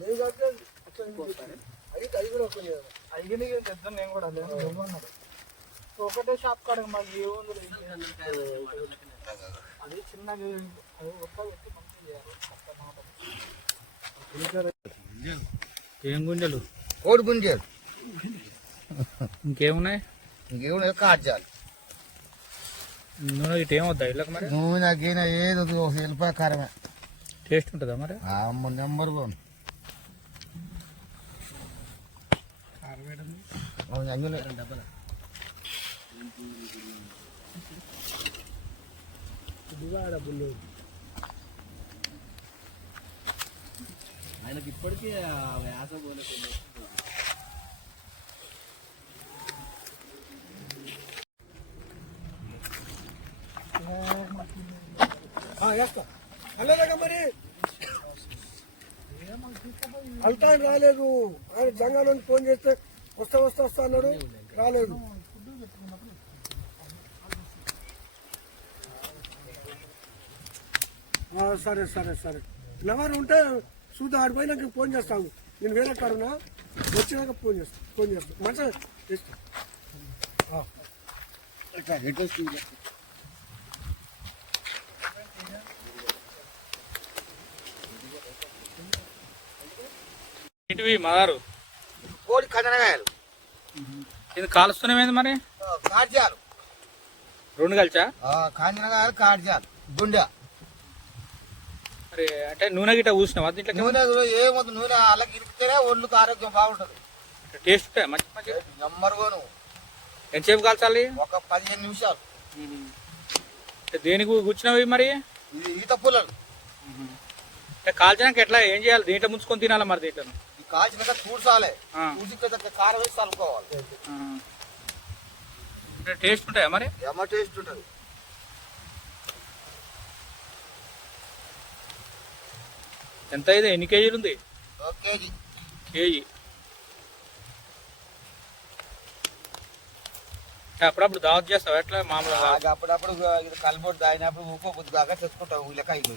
లేగా చెప్తుంటే ఐక ఐగ్రో కొనియా ఐగనికేద్దం నేను కొడలేను ఒకటే షాప్ కార్డెకి మాది ఏ వందో లేదండి అది చిన్నగా ఉప్పాకిస్తా పక్కన ఉంది ఏం గుండలు కోడి గుంజర్ ఇంకేమునే ఇంకేమునే కట్ జా నాది టేమొద్దా ఇల్లకి మరి నాకిన ఏదు దో శిల్పకారం టేస్ట్ ఉంటదా మరి ఆ అమ్మ number one Oh, nyanyi nih. Kedua ada belum. ఆయనకి ఇప్పటికే ఆ వ్యాస బోనకు వస్తుంది హలో రగ మరి అల్టాన్ రాలేదు ఆయన జంగా ఫోన్ చేస్తే వస్తా వస్తా వస్తా అన్నాడు రాలేదు సరే సరే సరే నెవర్ ఉంటే చూద్దాం ఆడిపోయినాక ఫోన్ చేస్తాము నేను వేరే కారునా వచ్చినాక ఫోన్ చేస్తాను ఫోన్ చేస్తాను మంచిగా ఏంటివి మదారు కోడి కదనగాయలు ఇది కాలుస్తున్నామేది మరి కాజాలు రెండు కలిచా కాజనగాయలు కాజాలు గుండె మరి అంటే నూనె గిట్ట కూసినా దీంట్లో నూనె ఏమవుతుంది నూనె అలాగే ఆరోగ్యం బాగుంటుంది టేస్ట్ మంచి మంచి నెమ్మరుగా నువ్వు ఎంతసేపు కాల్చాలి ఒక పదిహేను నిమిషాలు దేనికి కూర్చున్నావి మరి ఈత పుల్లలు అంటే కాల్చడానికి ఎట్లా ఏం చేయాలి దీంట్లో ముంచుకొని తినాలి మరి దీంట్లో చూడాలి చూసినాక కారం వేసి టేస్ట్ ఉంటాయా మరి ఎమ టేస్ట్ ఉంటుంది ఎంత అయితే ఎన్ని కేజీలు ఉంది కేజీ అప్పుడప్పుడు దాగు చేస్తావు ఎట్లా మామూలుగా అప్పుడప్పుడు ఇది కలబోటు దాగినప్పుడు ఊపో కొద్దిగా చేసుకుంటావు ఉలకాయలు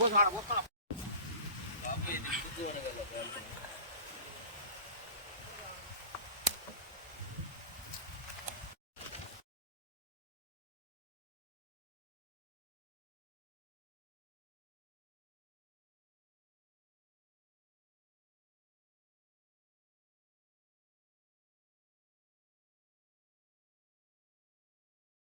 我算了，我算了。你不做那个了，